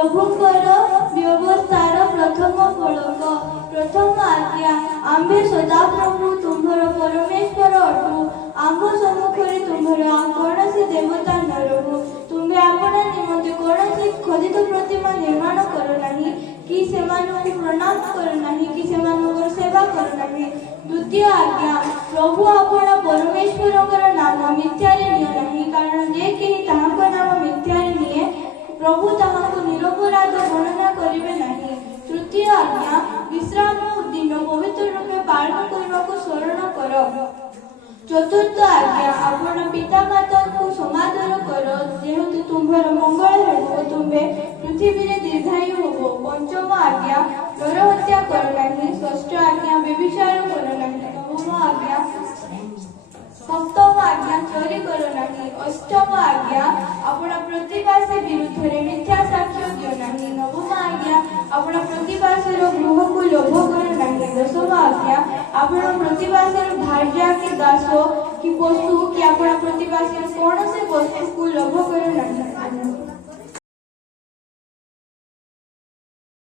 ପ୍ରଭୁଙ୍କର ବ୍ୟବସ୍ଥାର ପ୍ରଥମ ଫଳକ। ପ୍ରଥମ ଆଜ୍ଞା, ଆମ୍ଭେ ସଦାପ୍ରଭୁ ତୁମ୍ଭର ପରମେଶ୍ୱର ଅଟୁ। ଆମ୍ଭ ସମ୍ମୁଖରେ ତୁମ୍ଭର କୌଣସି ଦେବତା ନ ରହୁ। ତୁମ୍ଭେ ଆପଣା ନିମନ୍ତେ କୌଣସି ଖୋଦିତ ପ୍ରତିମା ନିର୍ମାଣ କର ନାହିଁ, କି ସେମାନଙ୍କୁ ପ୍ରଣାମ କର ନାହିଁ, କି ସେମାନଙ୍କର ସେବା କର ନାହିଁ। ଦ୍ୱିତୀୟ ଆଜ୍ଞା, ପ୍ରଭୁ ଆପଣ ପରମେଶ୍ୱରଙ୍କର ନାମ ମିଥ୍ୟାରେ ନିଅ ନାହିଁ, କାରଣ ଯେ କେହି ତାହାଙ୍କ ନାମ ମିଥ୍ୟାରେ ନିଏ, ପ୍ରଭୁ ତାହାଙ୍କୁ ନିରପରାଧ ଗଣନା କରିବେ ନାହିଁ। ତୃତୀୟ ଆଜ୍ଞା, ବିଶ୍ରାମ ଦିନ ପବିତ୍ର ରୂପେ ପାଳନ କରିବାକୁ ସ୍ମରଣ କର। ଚତୁର୍ଥ ଆଜ୍ଞା, ଆପଣ ପିତାମାତାଙ୍କୁ ସମାଦର କର, ଯେହେତୁ ତୁମ୍ଭର ମଙ୍ଗଳ ହେବ ଓ ତୁମ୍ଭେ ପୃଥିବୀରେ ଦୀର୍ଘାୟୁ ହେବ। ପଞ୍ଚମ ଆଜ୍ଞା, ନର ହତ୍ୟା କର ନାହିଁ। ଷଷ୍ଠ ଆଜ୍ଞା, ବ୍ୟଭିଚାର କର ନାହିଁ। ନବମ ଆଜ୍ଞା, ସପ୍ତମ ଆଜ୍ଞା, ଚୋରି କର ନାହିଁ। ଅଷ୍ଟମ ଆଜ୍ଞା, ଆପଣ ପ୍ରତିବାସୀ ବିରୁଦ୍ଧରେ ମିଥ୍ୟା ସାକ୍ଷ୍ୟ ଦିଅ ନାହିଁ। ନବମ ଆଜ୍ଞା, ଆପଣ ପ୍ରତିବାସୀର ଗୃହକୁ ଲୋଭ କର ନାହିଁ। ଦଶମ ଆଜ୍ଞା, ଆପଣ ପ୍ରତିବାସୀର ଭାର୍ଯ୍ୟା କି ଦାସ କି ପଶୁ କି ଆପଣ ପ୍ରତିବାସୀର କୌଣସି ବସ୍ତୁକୁ ଲୋଭ